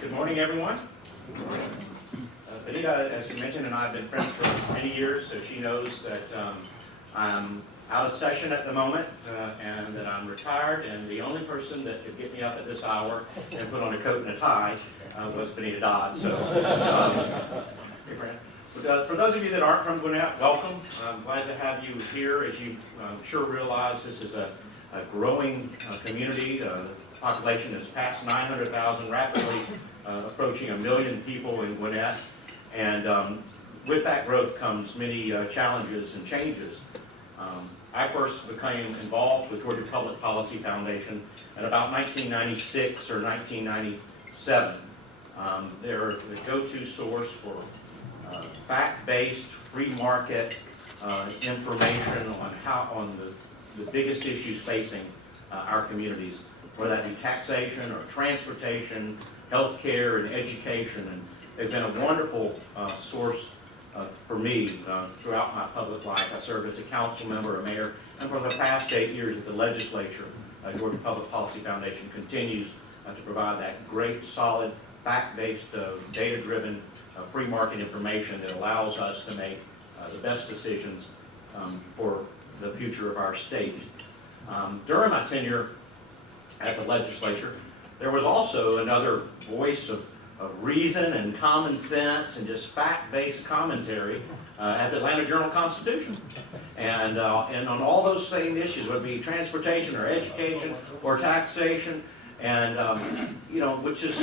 Good morning, everyone. Good morning. Benita, as you mentioned, and I have been friends for many years, so she knows that I'm out of session at the moment and that I'm retired, and the only person that could get me up at this hour and put on a coat and a tie was Benita Dodd. So, for those of you that aren't from Gwinnett, welcome. I'm glad to have you here. As you sure realize, this is a growing community. The population has passed 900,000, rapidly approaching 1 million people in Gwinnett. And with that growth comes many challenges and changes. I first became involved with Georgia Public Policy Foundation in about 1996 or 1997. They're the go-to source for fact-based, free market information on the biggest issues facing our communities, whether that be taxation or transportation, healthcare, and education. And they've been a wonderful source for me throughout my public life. I served as a council member, a mayor, and for the past 8 years at the legislature. Georgia Public Policy Foundation continues to provide that great, solid, fact-based, data-driven, free market information that allows us to make the best decisions for the future of our state. During my tenure at the legislature, there was also another voice of reason and common sense and just fact-based commentary at the Atlanta Journal-Constitution. And on all those same issues, whether it be transportation or education or taxation, and you know, which is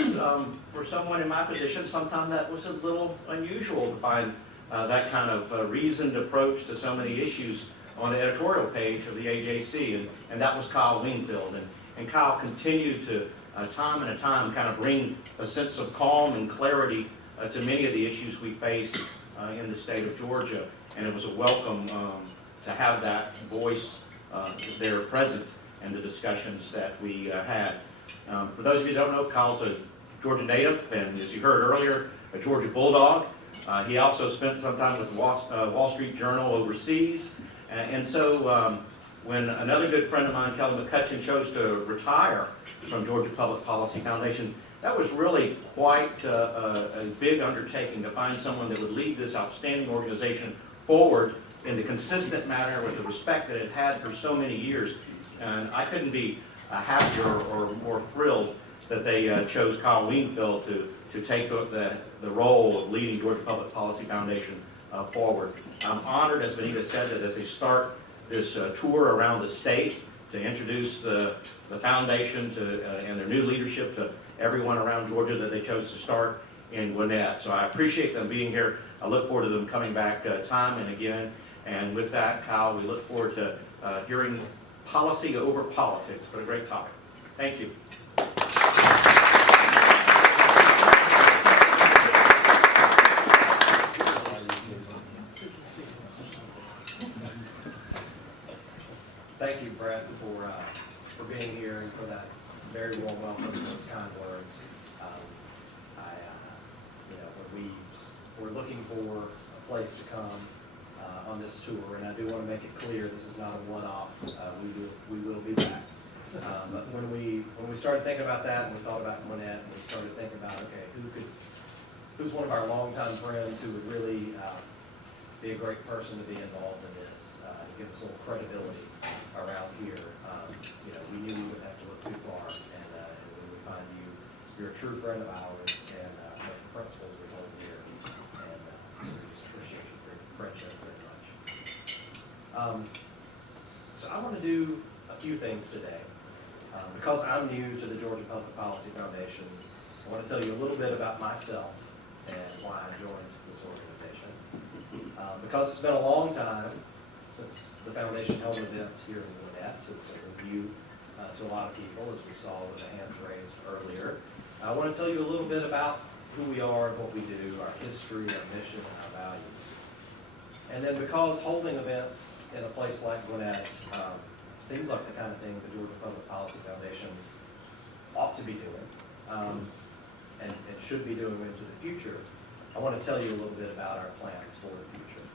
for someone in my position, sometimes that was a little unusual to find that kind of reasoned approach to so many issues on the editorial page of the AJC, and that was Kyle Wingfield. And Kyle continued to time and time kind of bring a sense of calm and clarity to many of the issues we face in the state of Georgia. And it was a welcome to have that voice there present in the discussions that we had. For those of you who don't know, Kyle's a Georgia native, and as you heard earlier, a Georgia Bulldog. He also spent some time with the Wall Street Journal overseas. And so when another good friend of mine, Kelly McCutcheon, chose to retire from Georgia Public Policy Foundation, that was really quite a big undertaking to find someone that would lead this outstanding organization forward in the consistent manner with the respect that it had for so many years. And I couldn't be happier or more thrilled that they chose Kyle Wingfield to take the role of leading Georgia Public Policy Foundation forward. I'm honored, as Benita said, that as they start this tour around the state to introduce the foundation and their new leadership to everyone around Georgia, that they chose to start in Gwinnett. So I appreciate them being here. I look forward to them coming back time and again. And with that, Kyle, we look forward to hearing policy over politics. What a great topic. Thank you. Thank you, Brett, for being here and for that very warm welcome and those kind words. When we're looking for a place to come on this tour, and I do want to make it clear this is not a one-off. We will be back. But when we started thinking about that, and we thought about Gwinnett, and we started thinking about, okay, who's one of our longtime friends who would really be a great person to be involved in this, to give us a little credibility around here. We knew we wouldn't have to look too far, and we would find you're a true friend of ours, and the principles we hold dear, and so we just appreciate your friendship very much. So I want to do a few things today. Because I'm new to the Georgia Public Policy Foundation, I want to tell you a little bit about myself and why I joined this organization. Because it's been a long time since the foundation held an event here in Gwinnett, so it's a review to a lot of people, as we saw with the hands raised earlier. I want to tell you a little bit about who we are and what we do, our history, our mission, and our values. And then because holding events in a place like Gwinnett seems like the kind of thing the Georgia Public Policy Foundation ought to be doing and should be doing into the future, I want to tell you a little bit about our plans for the future.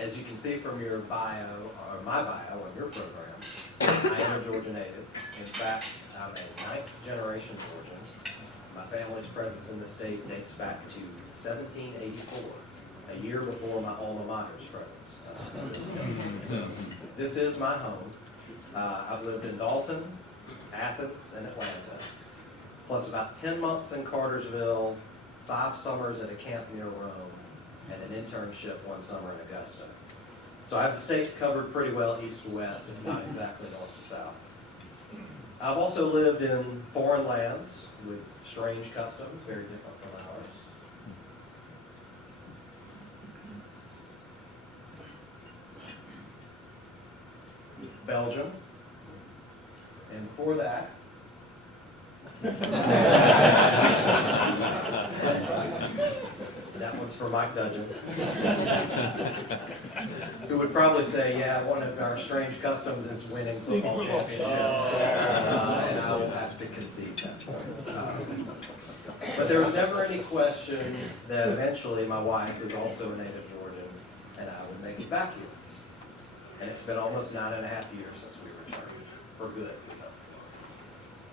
As you can see from your bio, or my bio on your program, I am a Georgia native. In fact, I'm a 9th generation Georgian. My family's presence in the state dates back to 1784, a year before my alma mater's presence in this state. So this is my home. I've lived in Dalton, Athens, and Atlanta, plus about 10 months in Cartersville, 5 summers at a camp near Rome, and an internship one summer in Augusta. So I have the state covered pretty well east to west, if not exactly north to south. I've also lived in foreign lands with strange customs, very different from ours. Belgium, and before that, that one's for Mike Dudgeon, who would probably say, yeah, one of our strange customs is winning football championships, and I will have to concede that. But there was never any question that eventually my wife is also a native Georgian, and I would make it back here. And it's been almost 9.5 years since we returned, for good.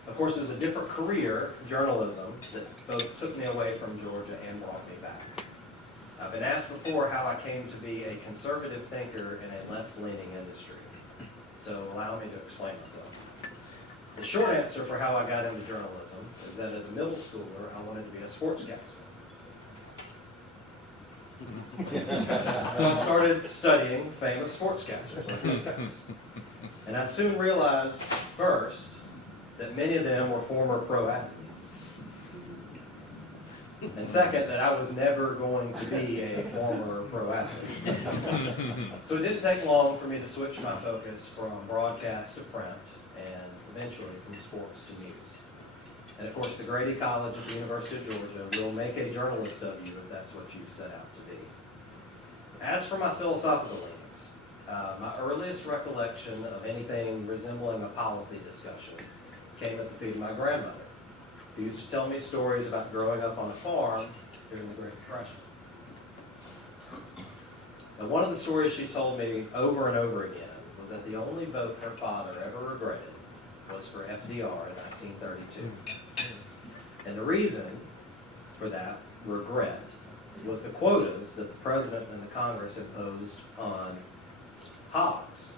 Of course, it was a different career, journalism, that both took me away from Georgia and brought me back. I've been asked before how I came to be a conservative thinker in a left-leaning industry. So allow me to explain myself. The short answer for how I got into journalism is that as a middle schooler, I wanted to be a sportscaster. So I started studying famous sportscasters like these guys. And I soon realized, first, that many of them were former pro athletes. And second, that I was never going to be a former pro athlete. So it didn't take long for me to switch my focus from broadcast to print, and eventually from sports to news. And of course, the Grady College at the University of Georgia will make a journalist of you if that's what you set out to be. As for my philosophical leanings, my earliest recollection of anything resembling a policy discussion came at the feet of my grandmother, who used to tell me stories about growing up on a farm during the Great Depression. And one of the stories she told me over and over again was that the only vote her father ever regretted was for FDR in 1932. And the reason for that regret was the quotas that the president and the Congress imposed on hogs,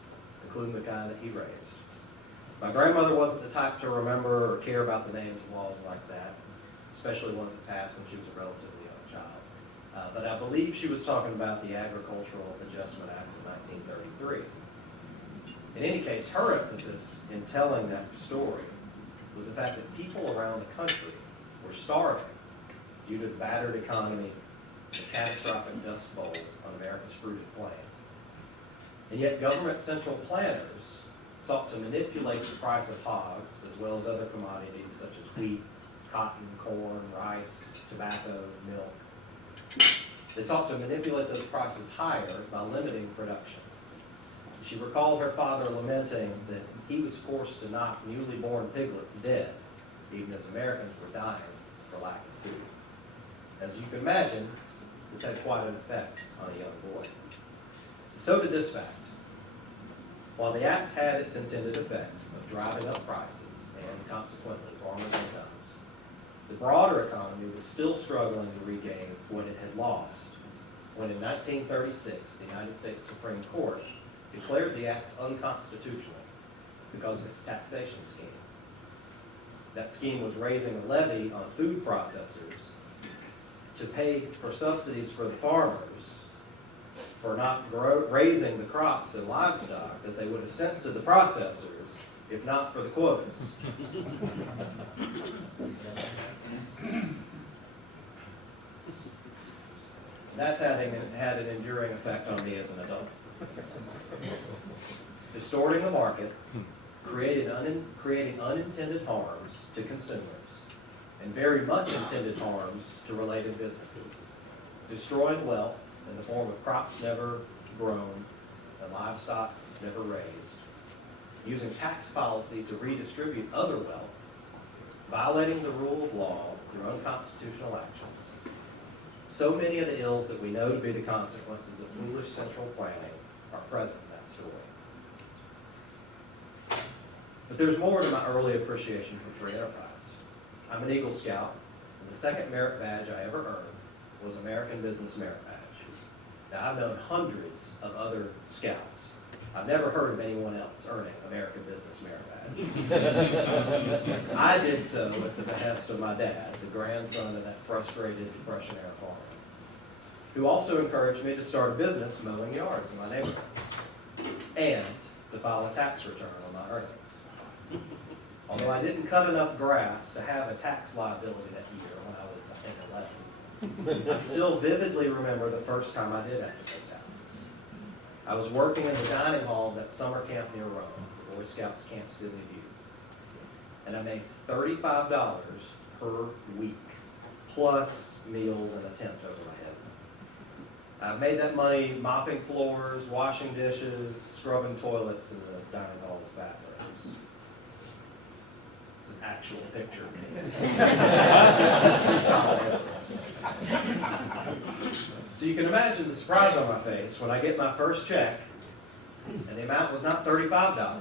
including the kind that he raised. My grandmother wasn't the type to remember or care about the names of laws like that, especially ones that passed when she was a relatively young child. But I believe she was talking about the Agricultural Adjustment Act of 1933. In any case, her emphasis in telling that story was the fact that people around the country were starving due to the battered economy, the catastrophic dust bowl on America's fruited plain. And yet government central planners sought to manipulate the price of hogs, as well as other commodities such as wheat, cotton, corn, rice, tobacco, milk. They sought to manipulate those prices higher by limiting production. She recalled her father lamenting that he was forced to knock newly born piglets dead, even as Americans were dying for lack of food. As you can imagine, this had quite an effect on a young boy. So did this fact. While the act had its intended effect of driving up prices and consequently farmers' incomes, the broader economy was still struggling to regain what it had lost when in 1936 the United States Supreme Court declared the act unconstitutional because of its taxation scheme. That scheme was raising a levy on food processors to pay for subsidies for the farmers for not raising the crops and livestock that they would have sent to the processors if not for the quotas. That's had an enduring effect on me as an adult. Distorting the market, creating unintended harms to consumers, and very much intended harms to related businesses, destroying wealth in the form of crops never grown and livestock never raised, using tax policy to redistribute other wealth, violating the rule of law through unconstitutional actions, So many of the ills that we know to be the consequences of foolish central planning are present in that story. But there's more to my early appreciation for free enterprise. I'm an Eagle Scout, and the second merit badge I ever earned was American Business Merit Badge. Now, I've known hundreds of other scouts. I've never heard of anyone else earning American Business Merit Badge. I did so at the behest of my dad, the grandson of that frustrated Depression-era farmer, who also encouraged me to start a business mowing yards in my neighborhood and to file a tax return on my earnings. Although I didn't cut enough grass to have a tax liability that year when I was, I think, 11, I still vividly remember the first time I did have to pay taxes. I was working in the dining hall of that summer camp near Rome, the Boy Scouts Camp Sidney View, and I made $35 per week, plus meals and a tent over my head. I made that money mopping floors, washing dishes, scrubbing toilets in the dining hall's bathrooms. It's an actual picture of me. So you can imagine the surprise on my face when I get my first check, and the amount was not $35,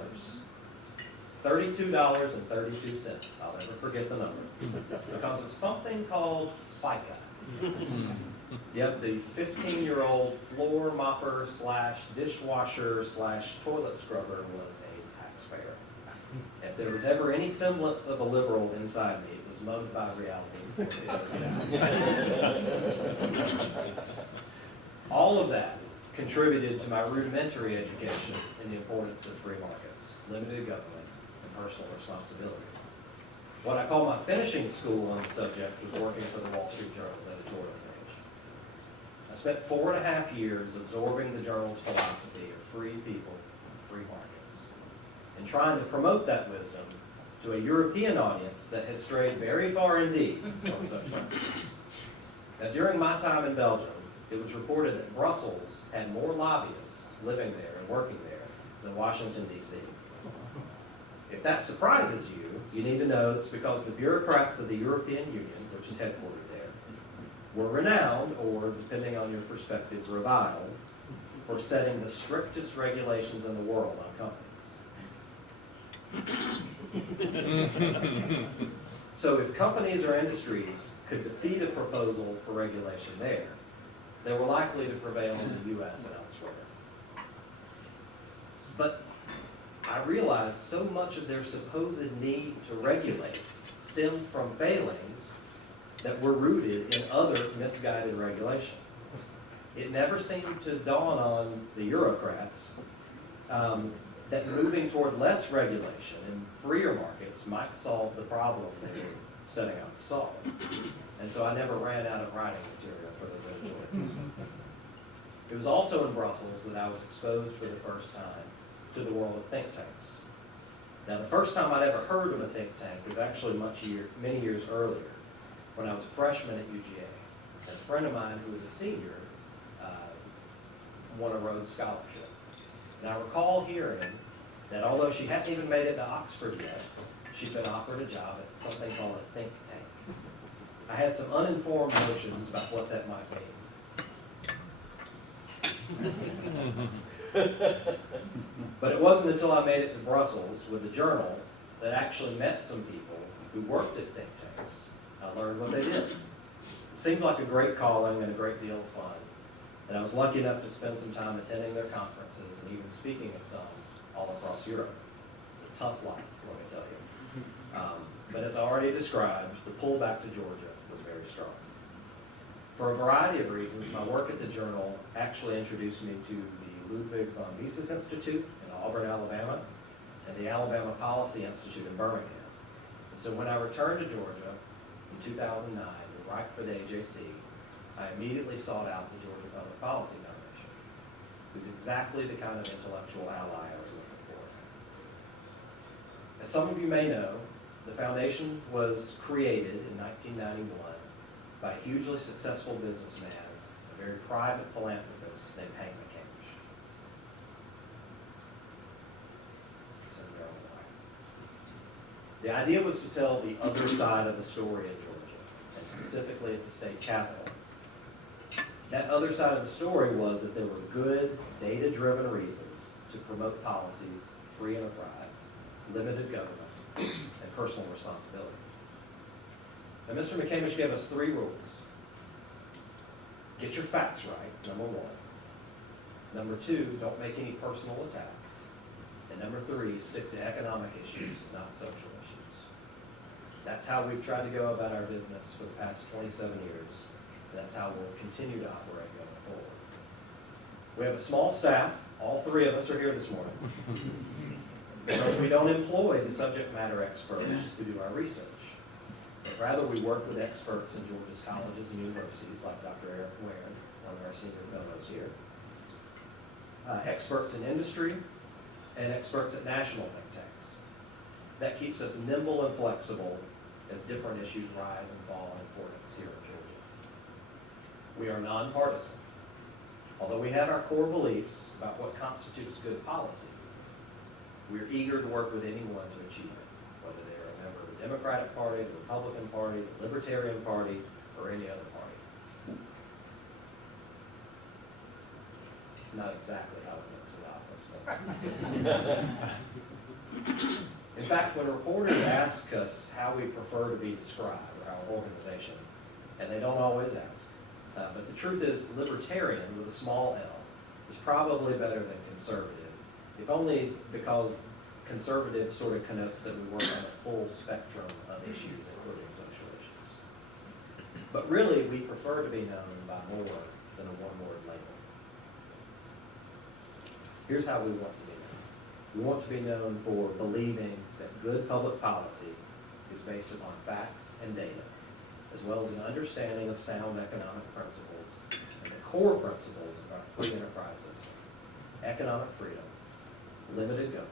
$32.32. I'll never forget the number, because of something called FICA. Yep, the 15-year-old floor mopper slash dishwasher slash toilet scrubber was a taxpayer. If there was ever any semblance of a liberal inside me, it was mugged by reality. All of that contributed to my rudimentary education in the importance of free markets, limited government, and personal responsibility. What I call my finishing school on the subject was working for the Wall Street Journal's editorial page. I spent 4.5 years absorbing the journal's philosophy of free people, free markets, and trying to promote that wisdom to a European audience that had strayed very far indeed from such messages. Now, during my time in Belgium, it was reported that Brussels had more lobbyists living there and working there than Washington, D.C. If that surprises you, you need to know it's because the bureaucrats of the European Union, which is headquartered there, were renowned, or depending on your perspective, reviled, for setting the strictest regulations in the world on companies. So if companies or industries could defeat a proposal for regulation there, they were likely to prevail in the U.S. and elsewhere. But I realized so much of their supposed need to regulate stemmed from failings that were rooted in other misguided regulation. It never seemed to dawn on the bureaucrats that moving toward less regulation and freer markets might solve the problem they were setting out to solve. And so I never ran out of writing material for those editorials. It was also in Brussels that I was exposed for the first time to the world of think tanks. Now, the first time I'd ever heard of a think tank was actually many years earlier, when I was a freshman at UGA. And a friend of mine who was a senior won a Rhodes Scholarship. And I recall hearing that although she hadn't even made it to Oxford yet, she'd been offered a job at something called a think tank. I had some uninformed notions about what that might mean. But it wasn't until I made it to Brussels with a journal that actually met some people who worked at think tanks. I learned what they did. It seemed like a great calling and a great deal of fun. And I was lucky enough to spend some time attending their conferences and even speaking at some all across Europe. It's a tough life, let me tell you. But as I already described, the pull back to Georgia was very strong. For a variety of reasons, my work at the Journal actually introduced me to the Ludwig von Mises Institute in Auburn, Alabama, and the Alabama Policy Institute in Birmingham. And so when I returned to Georgia in 2009 to write for the AJC, I immediately sought out the Georgia Public Policy Foundation, who's exactly the kind of intellectual ally I was looking for. As some of you may know, the foundation was created in 1991 by a hugely successful businessman, a very private philanthropist named Hank McCamish. The idea was to tell the other side of the story in Georgia, and specifically at the state capitol, That other side of the story was that there were good, data-driven reasons to promote policies of free enterprise, limited government, and personal responsibility. Now, Mr. McCamish gave us 3 rules. Get your facts right, number 1. Number 2, don't make any personal attacks. And number 3, stick to economic issues, not social issues. That's how we've tried to go about our business for the past 27 years. And that's how we'll continue to operate going forward. We have a small staff. All 3 of us are here this morning. Because we don't employ the subject matter experts who do our research. But rather, we work with experts in Georgia's colleges and universities, like Dr. Eric Warren, one of our senior fellows here. Experts in industry, and experts at national think tanks. That keeps us nimble and flexible as different issues rise and fall in importance here in Georgia. We are nonpartisan. Although we have our core beliefs about what constitutes good policy, we're eager to work with anyone to achieve it, whether they're a member of the Democratic Party, the Republican Party, the Libertarian Party, or any other party. It's not exactly how it looks in office. In fact, when reporters ask us how we prefer to be described, or our organization, and they don't always ask, but the truth is libertarian with a small L is probably better than conservative, if only because conservative sort of connotes that we work on a full spectrum of issues, including social issues. But really, we prefer to be known by more than a one-word label. Here's how we want to be known. We want to be known for believing that good public policy is based upon facts and data, as well as an understanding of sound economic principles and the core principles of our free enterprise system: economic freedom, limited government,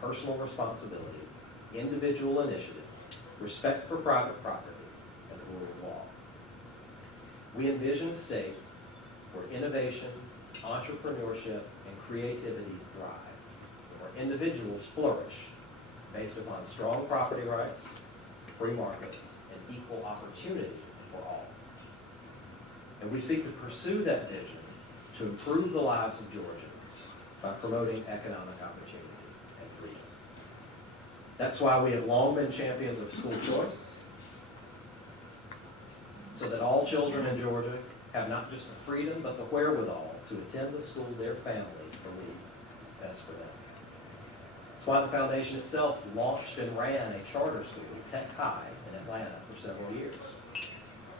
personal responsibility, individual initiative, respect for private property, and the rule of law. We envision a state where innovation, entrepreneurship, and creativity thrive, where individuals flourish based upon strong property rights, free markets, and equal opportunity for all. And we seek to pursue that vision to improve the lives of Georgians by promoting economic opportunity and freedom. That's why we have long been champions of school choice, so that all children in Georgia have not just the freedom, but the wherewithal to attend the school their families believe is best for them. That's why the foundation itself launched and ran a charter school, Tech High, in Atlanta for several years.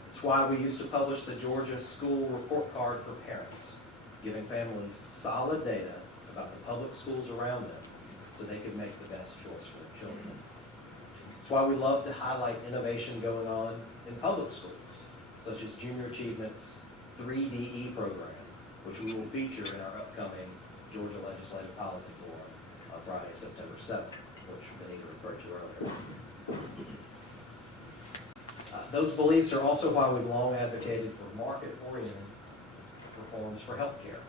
It's why we used to publish the Georgia School Report Card for parents, giving families solid data about the public schools around them so they could make the best choice for their children. It's why we love to highlight innovation going on in public schools, such as Junior Achievement's 3DE program, which we will feature in our upcoming Georgia Legislative Policy Forum on Friday, September 7th, which Benita referred to earlier. Those beliefs are also why we've long advocated for market-oriented reforms for health care.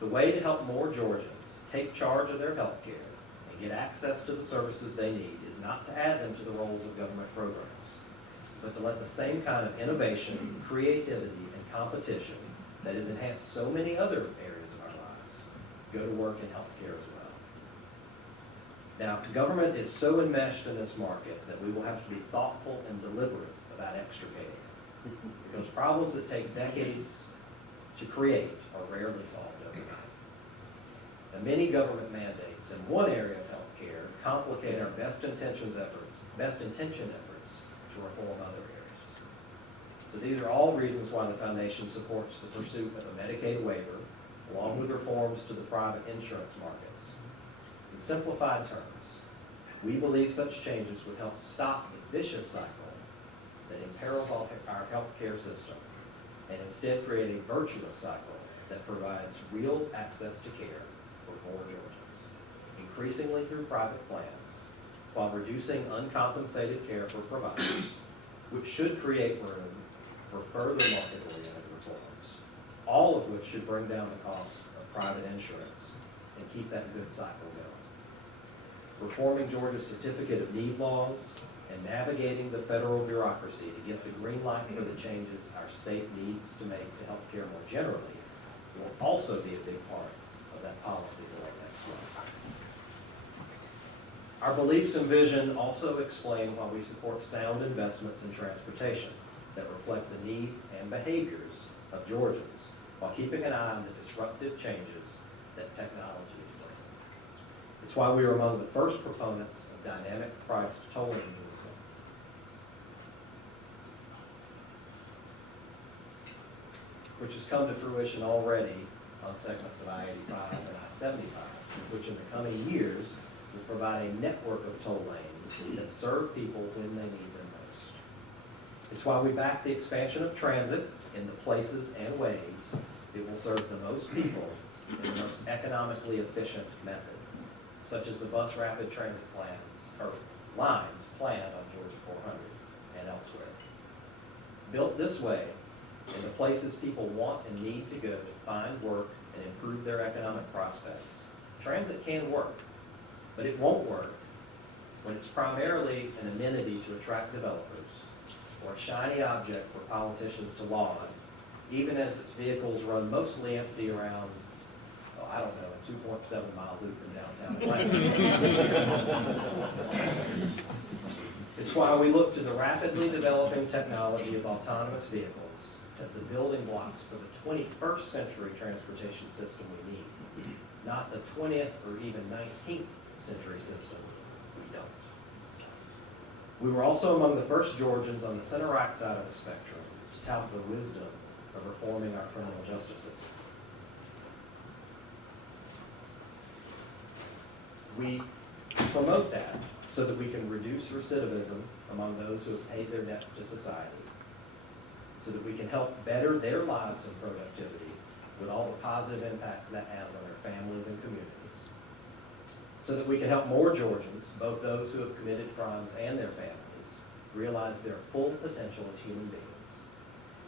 The way to help more Georgians take charge of their health care and get access to the services they need is not to add them to the roles of government programs, but to let the same kind of innovation, creativity, and competition that has enhanced so many other areas of our lives go to work in healthcare as well. Now, government is so enmeshed in this market that we will have to be thoughtful and deliberate about extricating it, because problems that take decades to create are rarely solved overnight. Now, many government mandates in one area of healthcare complicate our best intention efforts to reform other areas. So these are all reasons why the Foundation supports the pursuit of a Medicaid waiver, along with reforms to the private insurance markets. In simplified terms, we believe such changes would help stop the vicious cycle that imperils our healthcare system, and instead create a virtuous cycle that provides real access to care for more Georgians, increasingly through private plans, while reducing uncompensated care for providers, which should create room for further market-oriented reforms, all of which should bring down the cost of private insurance and keep that good cycle going. Reforming Georgia's Certificate of Need laws and navigating the federal bureaucracy to get the green light for the changes our state needs to make to healthcare more generally will also be a big part of that policy for next month. Our beliefs and vision also explain why we support sound investments in transportation that reflect the needs and behaviors of Georgians while keeping an eye on the disruptive changes that technology is bringing. It's why we are among the first proponents of dynamic priced tolling in Georgia. Which has come to fruition already on segments of I-85 and I-75, which in the coming years will provide a network of toll lanes that serve people when they need them most. It's why we back the expansion of transit in the places and ways it will serve the most people in the most economically efficient method, such as the bus rapid transit lines planned on Georgia 400 and elsewhere. Built this way, in the places people want and need to go to find work and improve their economic prospects, transit can work, but it won't work when it's primarily an amenity to attract developers or a shiny object for politicians to laud, even as its vehicles run mostly empty around, oh, I don't know, a 2.7 mile loop in downtown Atlanta. It's why we look to the rapidly developing technology of autonomous vehicles as the building blocks for the 21st century transportation system we need, not the 20th or even 19th century system we don't. We were also among the first Georgians on the center-right side of the spectrum to tout the wisdom of reforming our criminal justice system. We promote that so that we can reduce recidivism among those who have paid their debts to society, so that we can help better their lives and productivity with all the positive impacts that has on their families and communities, so that we can help more Georgians, both those who have committed crimes and their families, realize their full potential as human beings,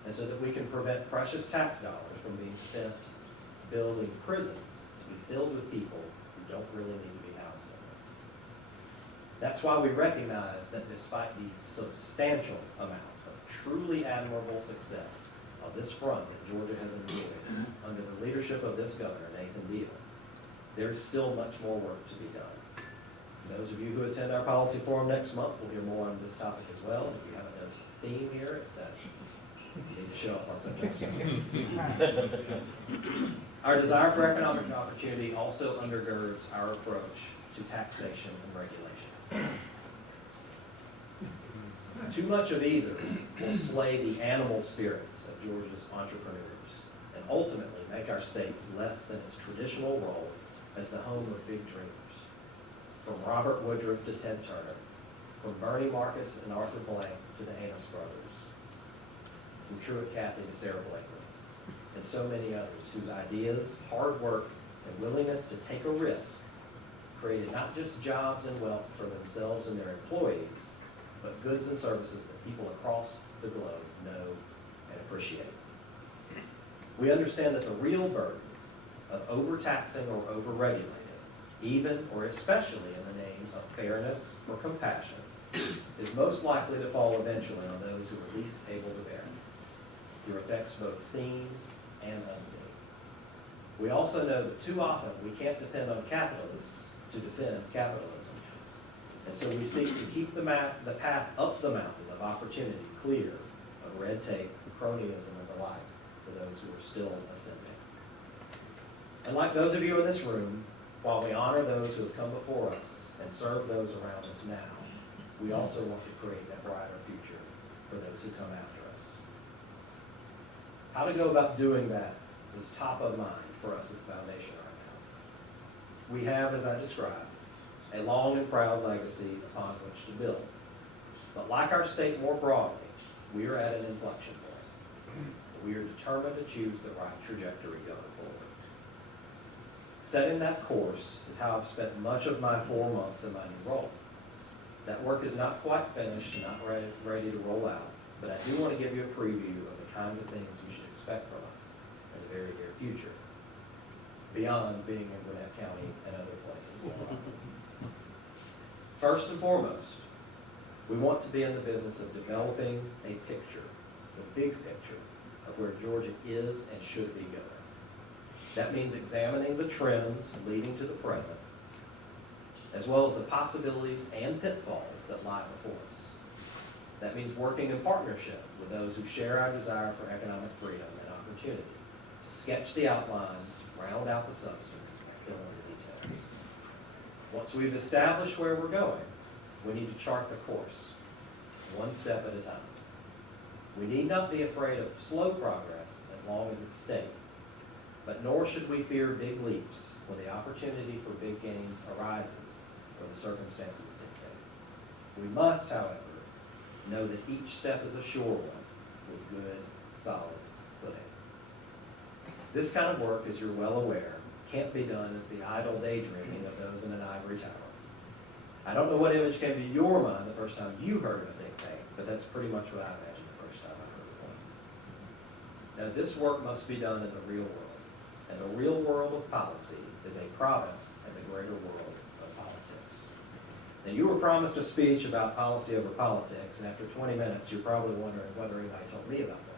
and so that we can prevent precious tax dollars from being spent building prisons to be filled with people who don't really need to be housed in them. That's why we recognize that despite the substantial amount of truly admirable success of this front that Georgia has enjoyed under the leadership of this governor, Nathan Deal, there is still much more work to be done. And those of you who attend our policy forum next month will hear more on this topic as well. If you haven't noticed the theme here, it's that you need to show up on September 2nd. Our desire for economic opportunity also undergirds our approach to taxation and regulation. Too much of either will slay the animal spirits of Georgia's entrepreneurs and ultimately make our state less than its traditional role as the home of big dreamers. From Robert Woodruff to Ted Turner, from Bernie Marcus and Arthur Blank to the Amos brothers, from Truett Cathy to Sarah Blakely, and so many others whose ideas, hard work, and willingness to take a risk created not just jobs and wealth for themselves and their employees, but goods and services that people across the globe know and appreciate. We understand that the real burden of overtaxing or overregulating, even or especially in the name of fairness or compassion, is most likely to fall eventually on those who are least able to bear it, through effects both seen and unseen. We also know that too often we can't depend on capitalists to defend capitalism. And so we seek to keep the path up the mountain of opportunity clear of red tape, cronyism, and the like for those who are still ascending. And like those of you in this room, while we honor those who have come before us and serve those around us now, we also want to create a brighter future for those who come after us. How to go about doing that is top of mind for us at the foundation right now. We have, as I described, a long and proud legacy upon which to build. But like our state more broadly, we are at an inflection point. We are determined to choose the right trajectory going forward. Setting that course is how I've spent much of my 4 months in my new role. That work is not quite finished and not ready to roll out, but I do want to give you a preview of the kinds of things you should expect from us in the very near future, beyond being in Gwinnett County and other places. First and foremost, We want to be in the business of developing a picture, the big picture, of where Georgia is and should be going. That means examining the trends leading to the present, as well as the possibilities and pitfalls that lie before us. That means working in partnership with those who share our desire for economic freedom and opportunity, to sketch the outlines, round out the substance, and fill in the details. Once we've established where we're going, we need to chart the course, one step at a time. We need not be afraid of slow progress as long as it's steady, but nor should we fear big leaps when the opportunity for big gains arises or the circumstances dictate. We must, however, know that each step is a sure one with good, solid footing. This kind of work, as you're well aware, can't be done as the idle daydreaming of those in an ivory tower. I don't know what image came to your mind the first time you heard of a think tank, but that's pretty much what I imagined the first time I heard of one. Now, this work must be done in the real world, and the real world of policy is a province in the greater world of politics. Now, you were promised a speech about policy over politics, and after 20 minutes, you're probably wondering whether anybody told me about that.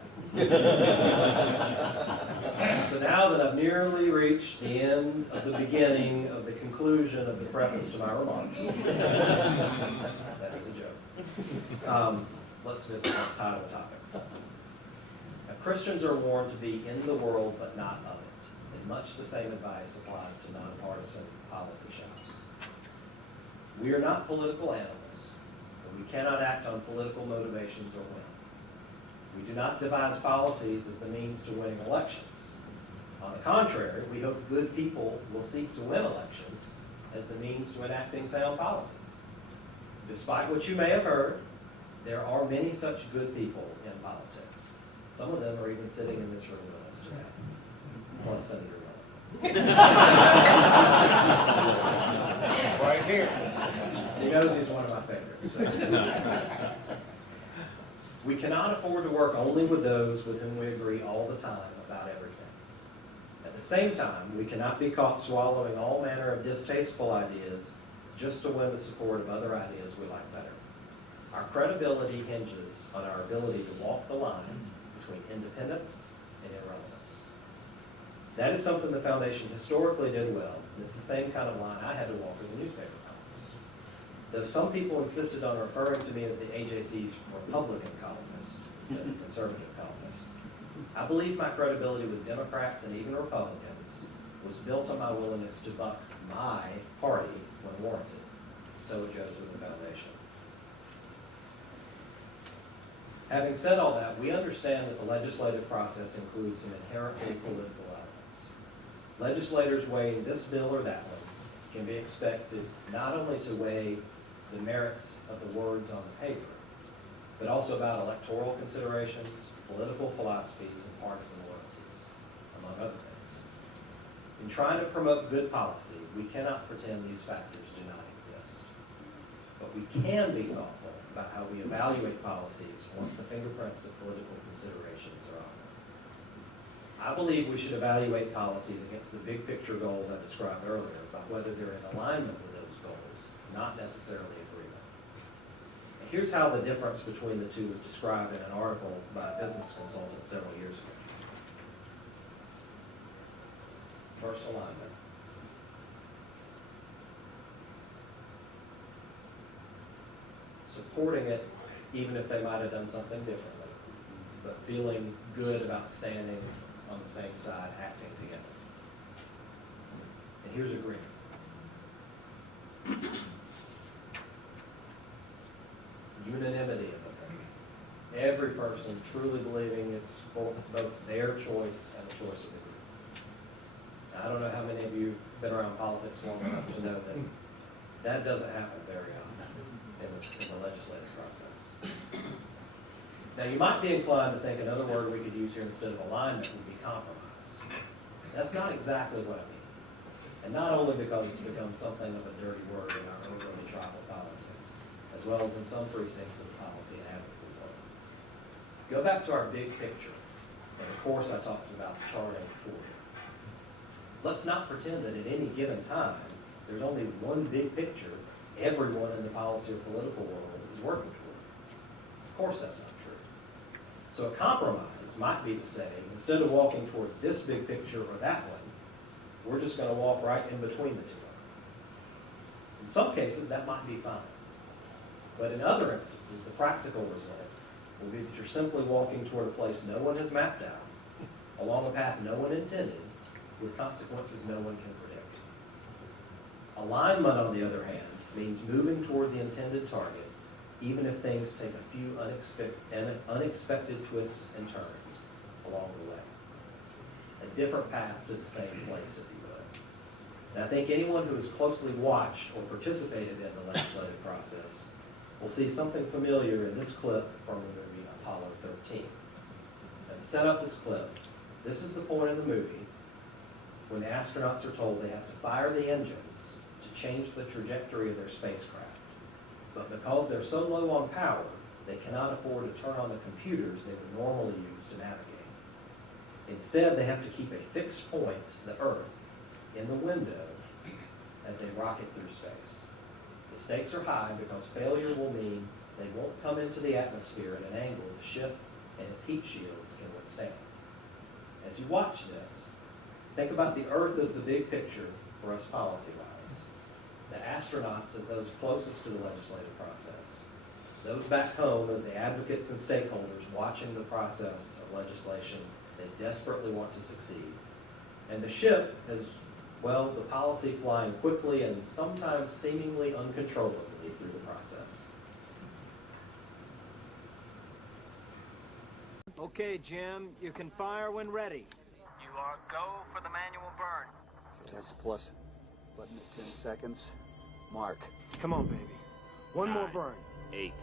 So now that I've nearly reached the end of the beginning of the conclusion of the preface to my remarks, that is a joke. Let's visit our title topic. Now, Christians are warned to be in the world but not of it, and much the same advice applies to nonpartisan policy shops. We are not political animals, but we cannot act on political motivations or whim. We do not devise policies as the means to winning elections. On the contrary, we hope good people will seek to win elections as the means to enacting sound policies. Despite what you may have heard, there are many such good people in politics. Some of them are even sitting in this room with us today, plus Senator Miller. Right here. He knows he's one of my favorites. So. We cannot afford to work only with those with whom we agree all the time about everything. At the same time, we cannot be caught swallowing all manner of distasteful ideas just to win the support of other ideas we like better. Our credibility hinges on our ability to walk the line between independence and irrelevance. That is something the Foundation historically did well, and it's the same kind of line I had to walk as a newspaper columnist. Though some people insisted on referring to me as the AJC's Republican columnist instead of conservative columnist, I believe my credibility with Democrats and even Republicans was built on my willingness to buck my party when warranted. So it goes with the Foundation. Having said all that, we understand that the legislative process includes some inherently political elements. Legislators weighing this bill or that one can be expected not only to weigh the merits of the words on the paper, but also about electoral considerations, political philosophies, and partisan loyalties, among other things. In trying to promote good policy, we cannot pretend these factors do not exist. But we can be thoughtful about how we evaluate policies once the fingerprints of political considerations are on them. I believe we should evaluate policies against the big picture goals I described earlier, about whether they're in alignment with those goals, not necessarily agreement. And here's how the difference between the two was described in an article by a business consultant several years ago. First alignment. Supporting it, even if they might have done something differently, but feeling good about standing on the same side, acting together. And here's agreement. Unanimity of opinion. Every person truly believing it's both their choice and the choice of the group. Now, I don't know how many of you have been around politics long enough to know that that doesn't happen very often in the legislative process. Now, you might be inclined to think another word we could use here instead of alignment would be compromise. That's not exactly what I mean. And not only because it's become something of a dirty word in our overly tribal politics, as well as in some precincts of policy and advocacy work. Go back to our big picture, and of course I talked about the charting for you. Let's not pretend that at any given time, there's only one big picture everyone in the policy or political world is working toward. course that's not true. So a compromise might be to say, instead of walking toward this big picture or that one, we're just going to walk right in between the two. In some cases, that might be fine. But in other instances, the practical result will be that you're simply walking toward a place no one has mapped out, along a path no one intended, with consequences no one can predict. Alignment, on the other hand, means moving toward the intended target, even if things take a few unexpected twists and turns along the way. A different path to the same place, if you would. And I think anyone who has closely watched or participated in the legislative process will see something familiar in this clip from the movie Apollo 13. Now, to set up this clip, this is the point in the movie when the astronauts are told they have to fire the engines to change the trajectory of their spacecraft. But because they're so low on power, they cannot afford to turn on the computers they would normally use to navigate. Instead, they have to keep a fixed point, the Earth, in the window as they rocket through space. The stakes are high because failure will mean they won't come into the atmosphere at an angle the ship and its heat shields can withstand. As you watch this, think about the Earth as the big picture for us policy-wise. The astronauts as those closest to the legislative process. Those back home as the advocates and stakeholders watching the process of legislation they desperately want to succeed. And the ship as, well, the policy flying quickly and sometimes seemingly uncontrollably through the process. Okay, Jim, you can fire when ready. You are go for the manual burn. X plus. Button at 10 seconds. Mark. Come on, baby. One more 9, burn. 8,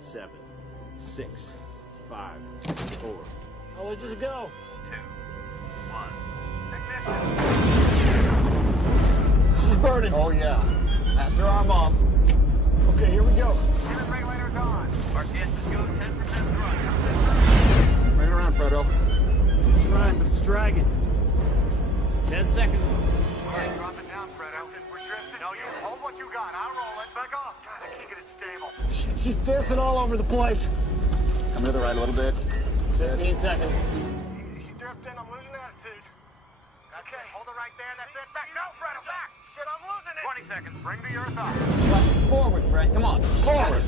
7, 6, 5, 4. I'll let you go. 2, 1. Ignition! She's burning. Oh, yeah. Pass her arm off. Okay, here we go. Unit regulators on. RTSs go 10% run. Bring it around, Fredo. I'm trying, but it's dragging. 10 seconds. Alright, drop it down, Fredo. We're drifting. No, you hold what you got. I'll roll it. Back off. God, I can't get it stable. Shit, she's dancing all over the place. Come to the right a little bit. 15 seconds. She's drifting. I'm losing attitude. Okay, hold it right there. That's it. Back. No, Fredo, back. Shit, I'm losing it. 20 seconds. Bring the earth up. Forward, Fred. Come on. Forward.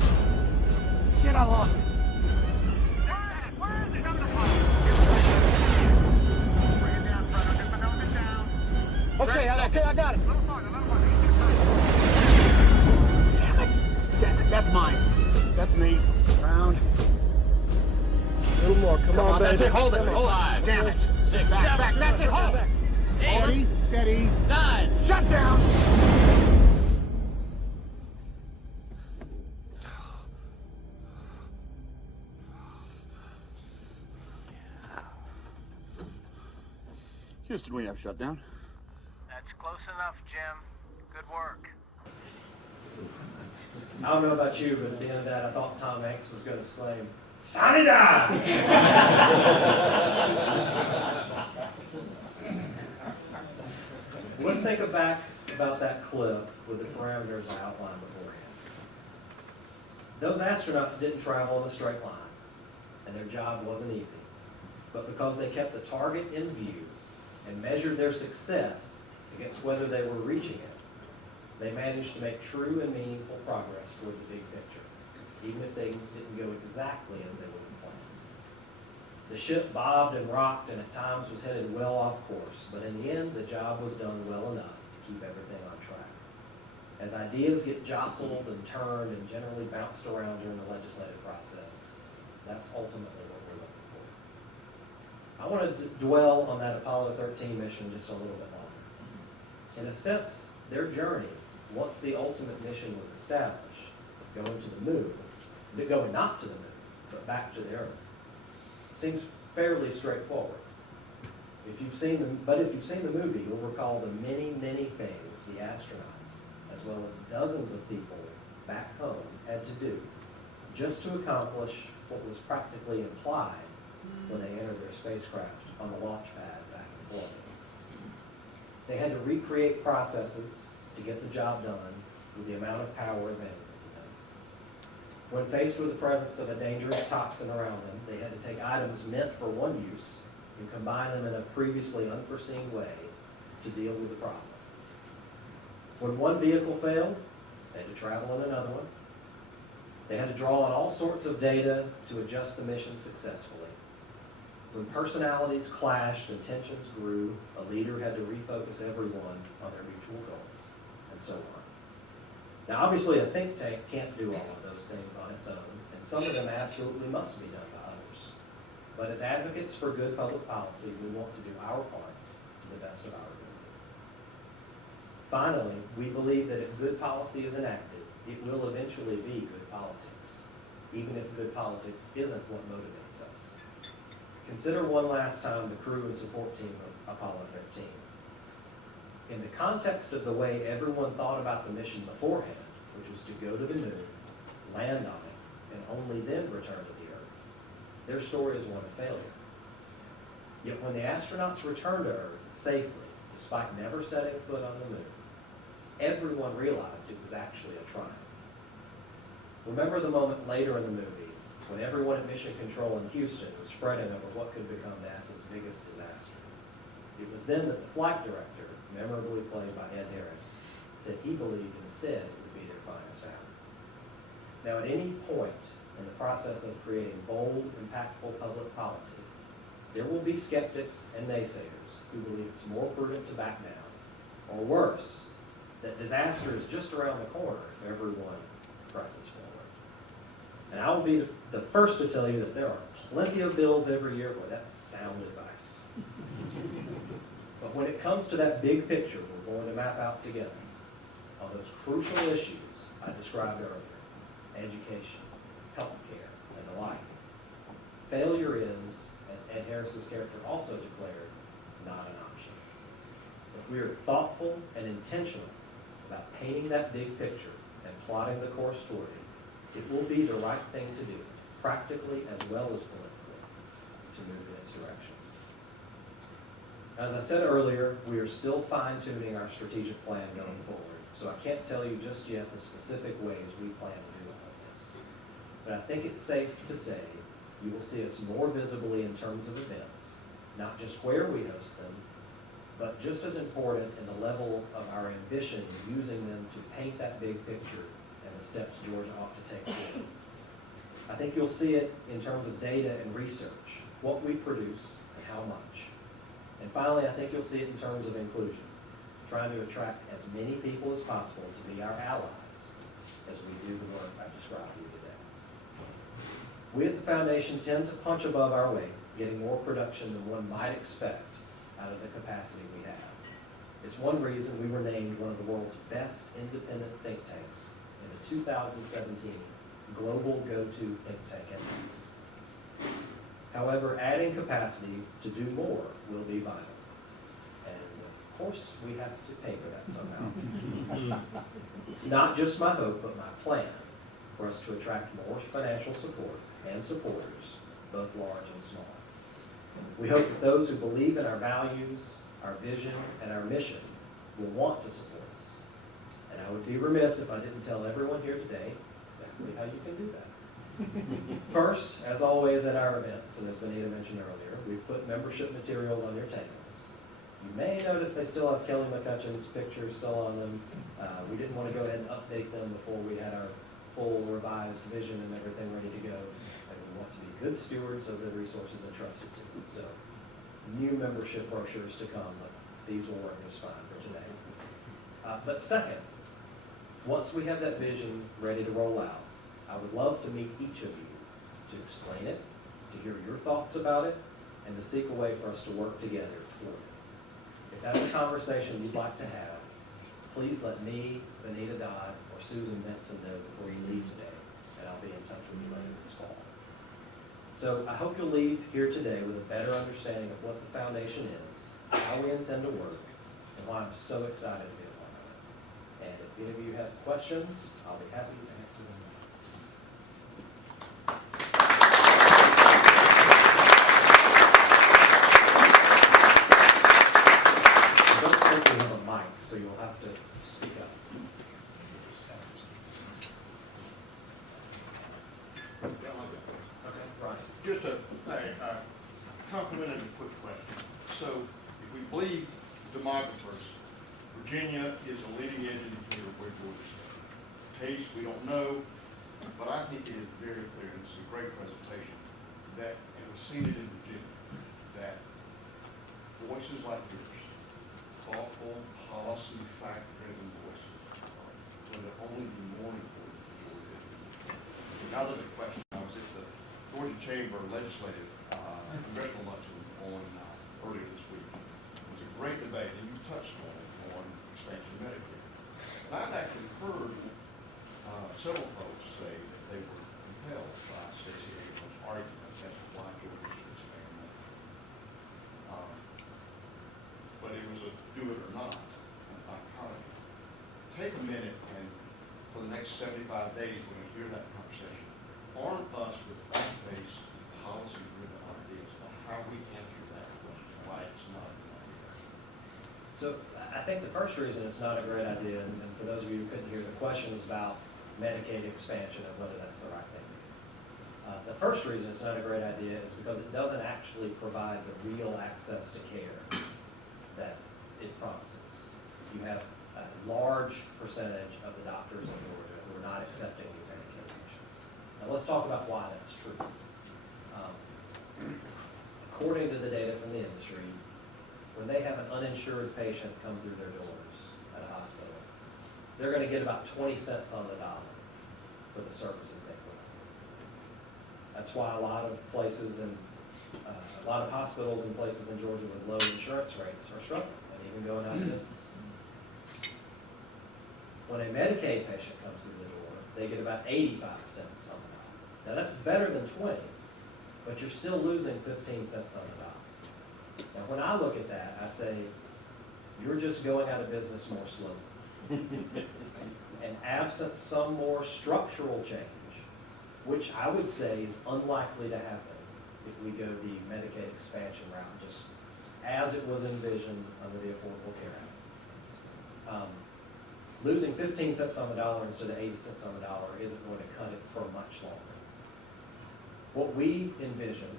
Shit, I lost it. Where is it? Up the front. Bring it down, Fredo. Just the nose it down. Okay, I got it. A little farther, a little farther. Damn it. That's mine. That's me. Round. A little more. Come on, baby. That's it. Hold it. Come on. Hold it. 5, Damn it. 6, Back, back. That's it. Hold it. 8, Steady. Steady. 9. Shut down. Houston, we have shutdown. That's close enough, Jim. Good work. I don't know about you, but at the end of that, I thought Tom Hanks was going to exclaim, "Sanida!" Let's think back about that clip with the parameters I outlined beforehand. Those astronauts didn't travel in a straight line, and their job wasn't easy. But because they kept the target in view and measured their success against whether they were reaching it, they managed to make true and meaningful progress toward the big picture, even if things didn't go exactly as they would have planned. The ship bobbed and rocked and at times was headed well off course, but in the end, the job was done well enough to keep everything on track. As ideas get jostled and turned and generally bounced around during the legislative process, that's ultimately what we're looking for. I want to dwell on that Apollo 13 mission just a little bit longer. In a sense, their journey, once the ultimate mission was established, going to the moon, going not to the moon, but back to the Earth, seems fairly straightforward. If you've seen the movie, you'll recall the many, many things the astronauts, as well as dozens of people back home, had to do just to accomplish what was practically implied when they entered their spacecraft on the launch pad back in Florida. They had to recreate processes to get the job done with the amount of power available to them. When faced with the presence of a dangerous toxin around them, they had to take items meant for one use and combine them in a previously unforeseen way to deal with the problem. When one vehicle failed, they had to travel in another one. They had to draw on all sorts of data to adjust the mission successfully. When personalities clashed and tensions grew, a leader had to refocus everyone on their mutual goal, and so on. Now, obviously, a think tank can't do all of those things on its own, and some of them absolutely must be done by others. But as advocates for good public policy, we want to do our part to the best of our ability. Finally, we believe that if good policy is enacted, it will eventually be good politics, even if good politics isn't what motivates us. Consider one last time the crew and support team of Apollo 13. In the context of the way everyone thought about the mission beforehand, which was to go to the moon, land on it, and only then return to the Earth, their story is one of failure. Yet when the astronauts returned to Earth safely, despite never setting foot on the moon, everyone realized it was actually a triumph. Remember the moment later in the movie when everyone at Mission Control in Houston was fretting over what could become NASA's biggest disaster. It was then that the flight director, memorably played by Ed Harris, said he believed instead it would be their finest hour. Now, at any point in the process of creating bold, impactful public policy, there will be skeptics and naysayers who believe it's more prudent to back down, or worse, that disaster is just around the corner if everyone presses forward. And I will be the first to tell you that there are plenty of bills every year where that's sound advice. But when it comes to that big picture we're going to map out together, on those crucial issues I described earlier, education, healthcare, and the like, failure is, as Ed Harris's character also declared, not an option. If we are thoughtful and intentional about painting that big picture and plotting the course toward it, it will be the right thing to do, practically as well as politically, to move in this direction. As I said earlier, we are still fine-tuning our strategic plan going forward, so I can't tell you just yet the specific ways we plan to do all of this. But I think it's safe to say you will see us more visibly in terms of events, not just where we host them, but just as important in the level of our ambition in using them to paint that big picture and the steps Georgia ought to take forward. I think you'll see it in terms of data and research, what we produce and how much. And finally, I think you'll see it in terms of inclusion, trying to attract as many people as possible to be our allies as we do the work I've described to you today. We at the Foundation tend to punch above our weight, getting more production than one might expect out of the capacity we have. It's one reason we were named one of the world's best independent think tanks in the 2017 Global Go-To Think Tank Index. However, adding capacity to do more will be vital. And of course, we have to pay for that somehow. It's not just my hope, but my plan for us to attract more financial support and supporters, both large and small. We hope that those who believe in our values, our vision, and our mission will want to support us. And I would be remiss if I didn't tell everyone here today exactly how you can do that. First, as always at our events, and as Benita mentioned earlier, we've put membership materials on your tables. You may notice they still have Kelly McCutcheon's picture still on them. We didn't want to go ahead and update them before we had our full revised vision and everything ready to go. And we want to be good stewards of the resources entrusted to them. So, new membership brochures to come, but these will work just fine for today. But second, once we have that vision ready to roll out, I would love to meet each of you to explain it, to hear your thoughts about it, and to seek a way for us to work together toward it. If that's a conversation you'd like to have, please let me, Benita Dodd, or Susan Benson know before you leave today, and I'll be in touch with you later this fall. So I hope you'll leave here today with a better understanding of what the Foundation is, how we intend to work, and why I'm so excited to be a part of it. And if any of you have questions, I'll be happy to answer them. I don't think we have a mic, so you'll have to speak up. Okay, Bryce. Just a complimentary quick question. So if we believe demographers, Virginia is a leading edge indicator of where Georgia stands. Taste, we don't know, but I think it is very clear, and it's a great presentation, that, and we've seen it in Virginia, that voices like yours, thoughtful, policy, fact-driven voices, are going to only be more important for Georgia. Now to the question, I was at the Georgia Chamber Legislative Congressional Luncheon on earlier this week. It was a great debate, and you touched on expansion of Medicare. And I've actually heard several folks say that they were compelled by Stacey Abrams' argument as to why Georgia should expand Medicare. But it was a do it or not dichotomy. Take a minute and for the next 75 days when we hear that conversation, arm us with fact-based, policy-driven ideas on how we answer that question, why it's not a good idea. So I think the first reason it's not a great idea, and for those of you who couldn't hear, the question is about Medicaid expansion and whether that's the right thing to do. The first reason it's not a great idea is because it doesn't actually provide the real access to care that it promises. You have a large percentage of the doctors in Georgia who are not accepting new Medicaid patients. Now let's talk about why that's true. According to the data from the industry, when they have an uninsured patient come through their doors at a hospital, they're going to get about 20 cents on the dollar for the services they provide. That's why a lot of places and a lot of hospitals and places in Georgia with low insurance rates are struggling and even going out of business. When a Medicaid patient comes through the door, they get about 85 cents on the dollar. Now that's better than 20, but you're still losing 15 cents on the dollar. Now when I look at that, I say, you're just going out of business more slowly. And absent some more structural change, which I would say is unlikely to happen if we go the Medicaid expansion route, just as it was envisioned under the Affordable Care Act. Losing 15 cents on the dollar instead of 80 cents on the dollar isn't going to cut it for much longer. What we envision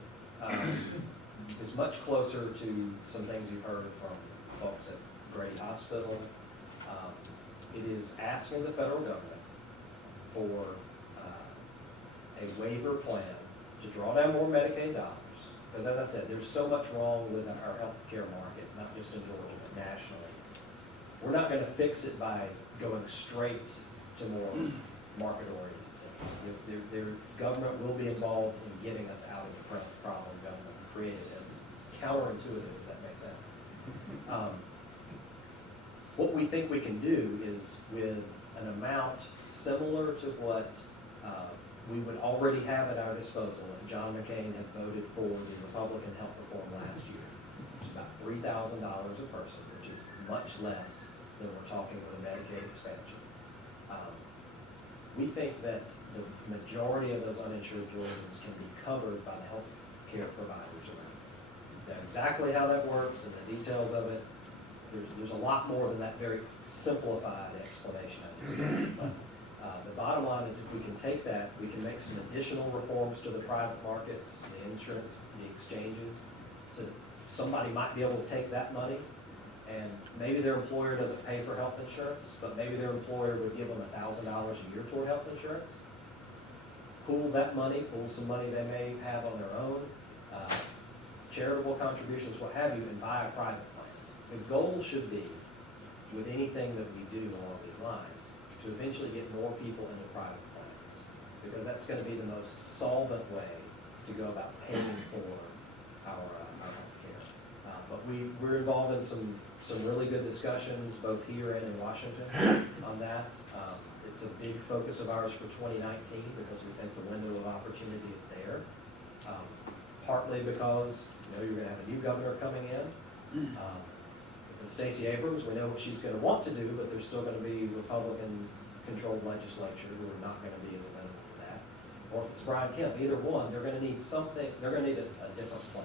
is much closer to some things you've heard from folks at Grady Hospital. It is asking the federal government for a waiver plan to draw down more Medicaid dollars. Because as I said, there's so much wrong with our health care market, not just in Georgia, but nationally. We're not going to fix it by going straight to more market-oriented things. Their government will be involved in getting us out of the problem government created, as counterintuitive as that may sound. What we think we can do is with an amount similar to what we would already have at our disposal if John McCain had voted for the Republican health reform last year, which is about $3,000 a person, which is much less than we're talking with a Medicaid expansion. We think that the majority of those uninsured Georgians can be covered by the health care providers around. Now, exactly how that works and the details of it, there's a lot more than that very simplified explanation I just gave. But the bottom line is if we can take that, we can make some additional reforms to the private markets, the insurance, the exchanges, so that somebody might be able to take that money and maybe their employer doesn't pay for health insurance, but maybe their employer would give them $1,000 a year toward health insurance. Pool that money, pool some money they may have on their own, charitable contributions, what have you, and buy a private plan. The goal should be, with anything that we do along these lines, to eventually get more people into private plans, because that's going to be the most solvent way to go about paying for our health care. But we're involved in some really good discussions, both here and in Washington, on that. It's a big focus of ours for 2019 because we think the window of opportunity is there. Partly because you're going to have a new governor coming in. With Stacey Abrams, we know what she's going to want to do, but there's still going to be Republican-controlled legislature who are not going to be as amenable to that. Or if it's Brian Kemp, either one, they're going to need something. They're going to need a different plan.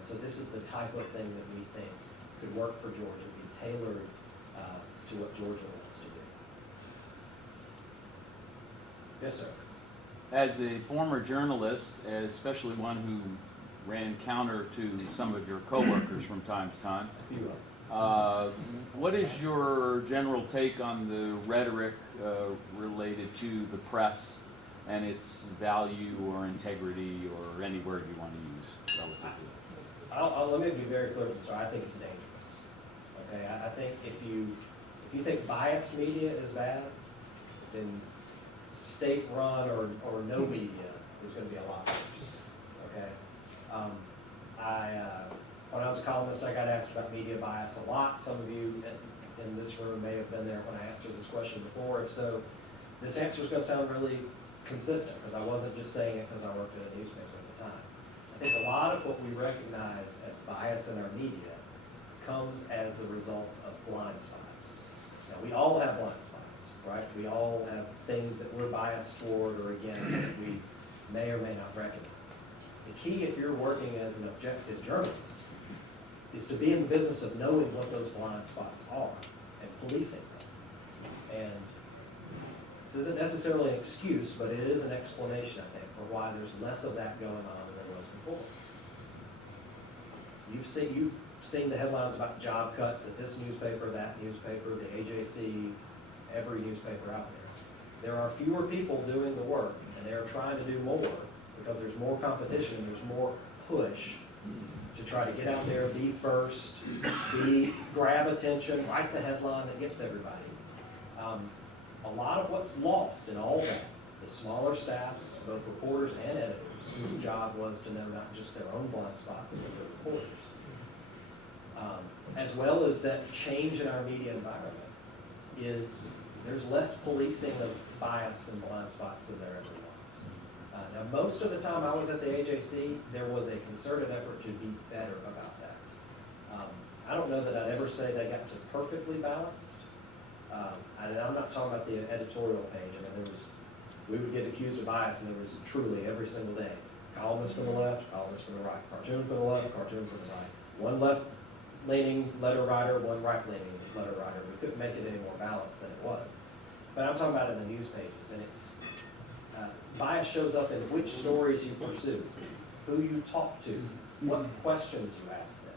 So this is the type of thing that we think could work for Georgia, be tailored to what Georgia wants to do. Yes, sir. as a former journalist, especially one who ran counter to some of your coworkers from time to time, what is your general take on the rhetoric related to the press and its value or integrity or any word you want to use relative to it? Let me be very clear from the start. I think it's dangerous. Okay, I think if you think biased media is bad, then state-run or no media is going to be a lot worse. Okay, when I was a columnist, I got asked about media bias a lot. Some of you in this room may have been there when I answered this question before. If so, this answer is going to sound really consistent because I wasn't just saying it because I worked at a newspaper at the time. I think a lot of what we recognize as bias in our media comes as the result of blind spots. Now, we all have blind spots, right? We all have things that we're biased toward or against that we may or may not recognize. The key, if you're working as an objective journalist, is to be in the business of knowing what those blind spots are and policing them. And this isn't necessarily an excuse, but it is an explanation, I think, for why there's less of that going on than there was before. You've seen the headlines about job cuts at this newspaper, that newspaper, the AJC, every newspaper out there. There are fewer people doing the work, and they're trying to do more because there's more competition, there's more push to try to get out there, be first, grab attention, write the headline that gets everybody. A lot of what's lost in all that, the smaller staffs, both reporters and editors, whose job was to know not just their own blind spots, but the reporters. As well as that change in our media environment is there's less policing of bias and blind spots than there ever was. Now, most of the time I was at the AJC, there was a concerted effort to be better about that. I don't know that I'd ever say they got to perfectly balanced. And I'm not talking about the editorial page. I mean, we would get accused of bias, and there was truly every single day. Columnist from the left, columnist from the right. Cartoon from the left, cartoon from the right. One left-leaning letter writer, one right-leaning letter writer. We couldn't make it any more balanced than it was. But I'm talking about in the news pages, and it's bias shows up in which stories you pursue, who you talk to, what questions you ask them.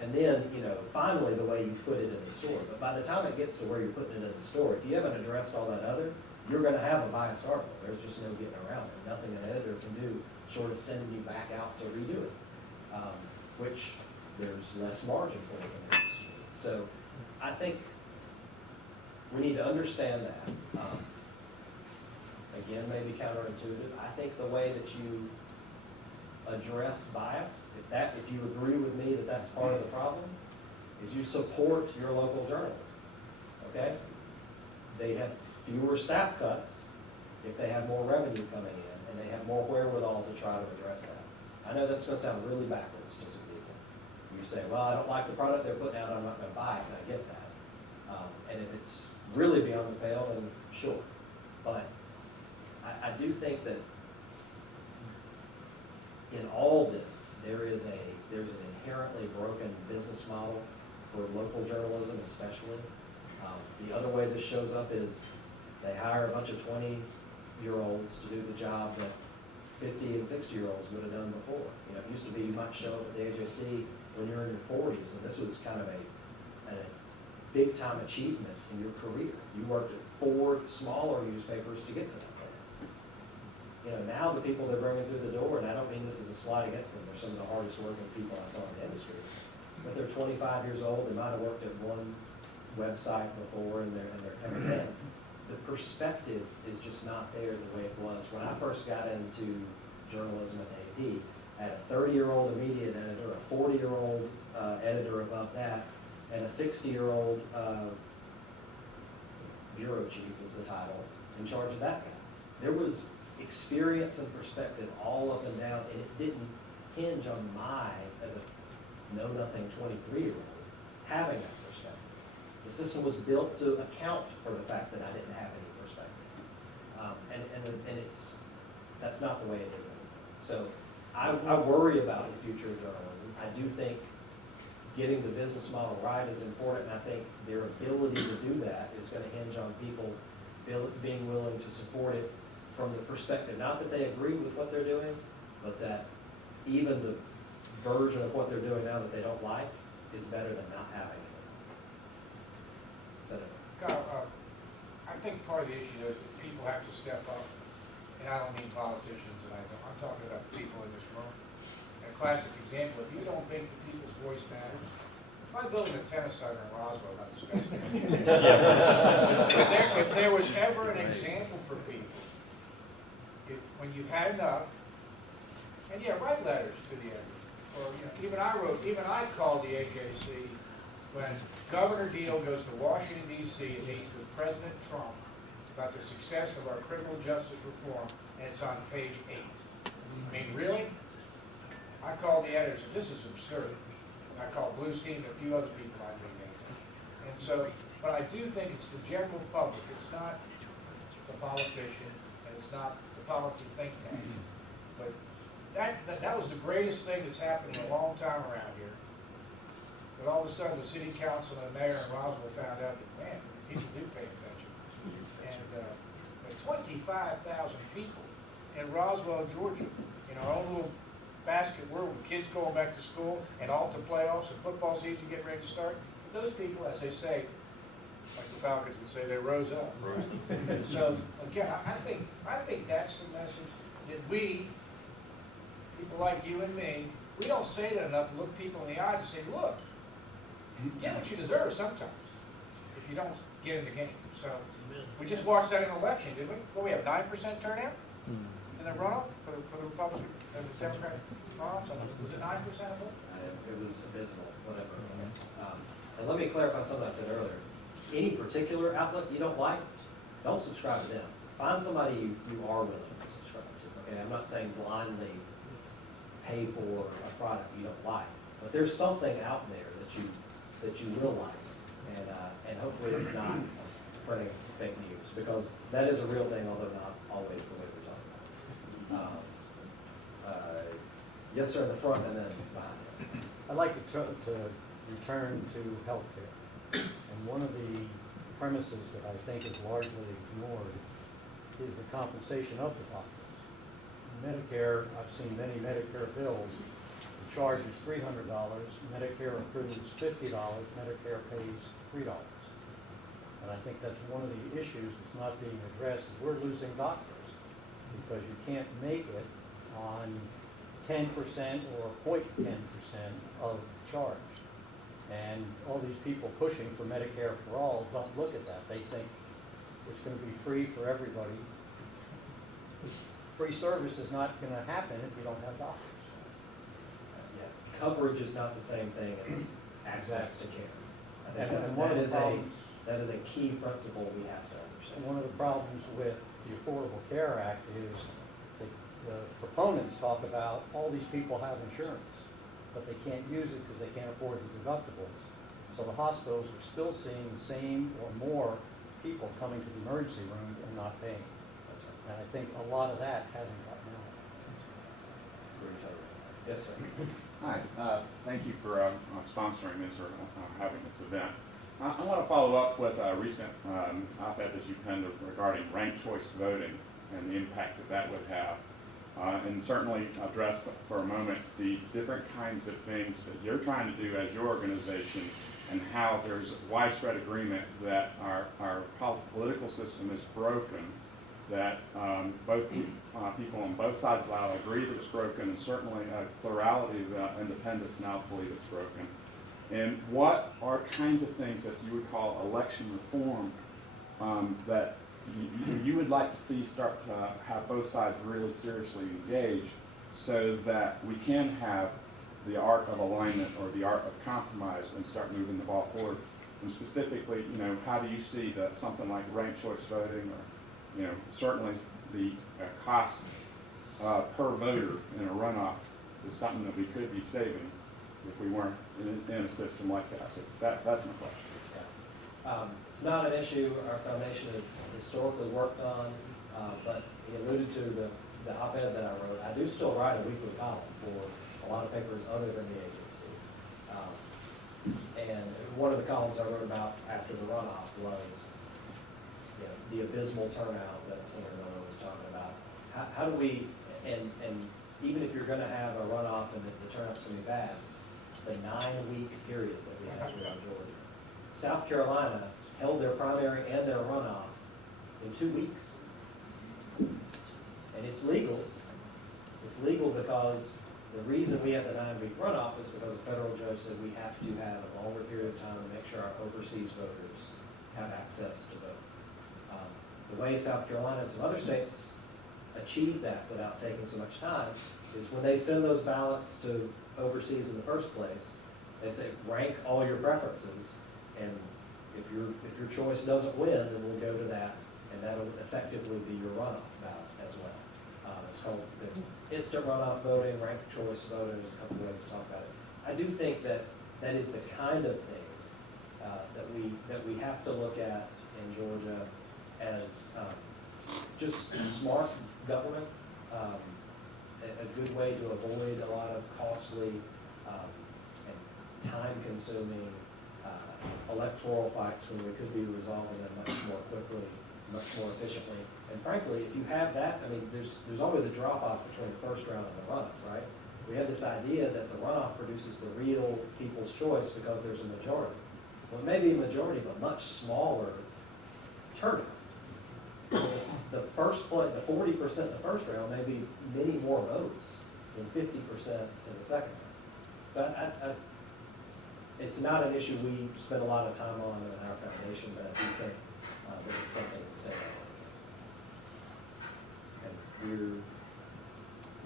And then, finally, the way you put it in the story. But by the time it gets to where you're putting it in the story, if you haven't addressed all that other, you're going to have a biased article. There's just no getting around it. Nothing an editor can do short of sending you back out to redo it, which there's less margin for it in the industry. So I think we need to understand that. Again, maybe counterintuitive. I think the way that you address bias, if you agree with me that that's part of the problem, is you support your local journalism. Okay? They have fewer staff cuts if they have more revenue coming in, and they have more wherewithal to try to address that. I know that's going to sound really backwards to some people. You say, well, I don't like the product they're putting out, I'm not going to buy it, and I get that. And if it's really beyond the pale, then sure. But I do think that in all this, there's an inherently broken business model for local journalism especially. The other way this shows up is they hire a bunch of 20-year-olds to do the job that 50 and 60-year-olds would have done before. It used to be you might show up at the AJC when you're in your 40s, and this was kind of a big-time achievement in your career. You worked at 4 smaller newspapers to get to that point. Now the people they're bringing through the door, and I don't mean this as a slight against them, they're some of the hardest working people I saw in the industry, but they're 25 years old, they might have worked at one website before, and they're coming in. The perspective is just not there the way it was. When I first got into journalism at AD, I had a 30-year-old immediate editor, a 40-year-old editor above that, and a 60-year-old bureau chief was the title, in charge of that guy. There was experience and perspective all up and down, and it didn't hinge on my, as a know-nothing 23-year-old, having that perspective. The system was built to account for the fact that I didn't have any perspective. And that's not the way it is anymore. So I worry about the future of journalism. I do think getting the business model right is important, and I think their ability to do that is going to hinge on people being willing to support it from the perspective, not that they agree with what they're doing, but that even the version of what they're doing now that they don't like is better than not having it. So, Kyle, I think part of the issue is that people have to step up, and I don't mean politicians, and I'm talking about the people in this room. A classic example, if you don't think that people's voice matters, try building a tennis center in Roswell, not discussing it. If there was ever an example for people, when you've had enough, and yeah, write letters to the editor. Or, even I called the AJC when Governor Deal goes to Washington DC and meets with President Trump about the success of our criminal justice reform, and it's on page 8. I mean, really? I called the editor and said, this is absurd. And I called Bluestein and a few other people I knew. And so, but I do think it's the general public. It's not the politician, and it's not the policy think tank. But that was the greatest thing that's happened in a long time around here. But all of a sudden, the city council and the mayor in Roswell found out that, man, people do pay attention. And 25,000 people in Roswell, Georgia, in our own little basket world with kids going back to school and all to playoffs and football season getting ready to start. Those people, as they say, like the Falcons would say, they rose up. Right. So again, I think that's the message that we, people like you and me, we don't say that enough. Look people in the eye and say, look, you get what you deserve sometimes if you don't get in the game. So we just watched that in an election, didn't we? Well, we have 9% turnout in the runoff for the Republican and the Democratic runoff. So was it 9% of it? it was abysmal, whatever it was. And let me clarify something I said earlier. Any particular outlet you don't like, don't subscribe to them. Find somebody you are willing to subscribe to. Okay, I'm not saying blindly pay for a product you don't like, but there's something out there that you will like, and hopefully it's not spreading fake news, because that is a real thing, although not always the way we're talking about. Yes, sir, in the front, and then behind you. I'd like to return to healthcare. And one of the premises that I think is largely ignored is the compensation of the doctors. Medicare, I've seen many Medicare bills. The charge is $300, Medicare approves $50, Medicare pays $3. And I think that's one of the issues that's not being addressed, is we're losing doctors because you can't make it on 10% or 0.10% of the charge. And all these people pushing for Medicare for all don't look at that. They think it's going to be free for everybody. Free service is not going to happen if you don't have doctors. Yeah, coverage is not the same thing as access to care. I think that is a key principle we have to understand. And one of the problems with the Affordable Care Act is that the proponents talk about all these people have insurance, but they can't use it because they can't afford the deductibles. So the hospitals are still seeing the same or more people coming to the emergency room and not paying. And I think a lot of that hasn't gotten out. Yes, sir. Hi, thank you for sponsoring this or having this event. I want to follow up with a recent op-ed that you penned regarding ranked choice voting and the impact that would have. And certainly address for a moment the different kinds of things that you're trying to do as your organization, and how there's widespread agreement that our political system is broken, that both people on both sides of the aisle agree that it's broken, and certainly a plurality of independents now believe it's broken. And what are kinds of things that you would call election reform that you would like to see start to have both sides really seriously engage, so that we can have the art of alignment or the art of compromise and start moving the ball forward? And specifically, how do you see that something like ranked choice voting, or certainly the cost per voter in a runoff is something that we could be saving if we weren't in a system like that? So that's my question. It's not an issue our foundation has historically worked on, but he alluded to the op-ed that I wrote. I do still write a weekly column for a lot of papers other than the agency. And one of the columns I wrote about after the runoff was the abysmal turnout that Senator Miller was talking about. How do we, and even if you're gonna have a runoff and the turnout's gonna be bad, the 9-week period that we have here in Georgia. South Carolina held their primary and their runoff in 2 weeks. And it's legal. It's legal because the reason we have the 9-week runoff is because a federal judge said we have to have a longer period of time to make sure our overseas voters have access to vote. The way South Carolina and some other states achieve that without taking so much time is when they send those ballots to overseas in the first place, they say rank all your preferences, and if your choice doesn't win, then we'll go to that, and that'll effectively be your runoff ballot as well. It's called instant runoff voting, ranked choice voting. There's a couple ways to talk about it. I do think that that is the kind of thing that we have to look at in Georgia as just smart government, a good way to avoid a lot of costly and time-consuming electoral fights when we could be resolving them much more quickly, much more efficiently. And frankly, if you have that, I mean, there's always a drop-off between the first round and the runoff, right? We have this idea that the runoff produces the real people's choice because there's a majority. Well, it may be a majority, but much smaller turnout. The first play, the 40% in the first round may be many more votes than 50% in the second round. So it's not an issue we spend a lot of time on in our foundation, but I do think that it's something to say about. And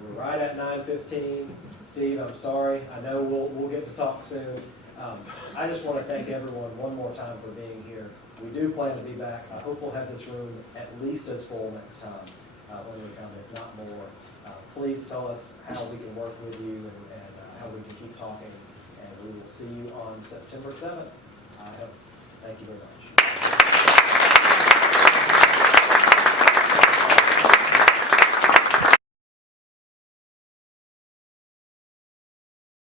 we're right at 9:15. Steve, I'm sorry. I know we'll get to talk soon. I just want to thank everyone one more time for being here. We do plan to be back. I hope we'll have this room at least as full next time when we come, if not more. Please tell us how we can work with you and how we can keep talking. And we will see you on September 7th. Thank you very much.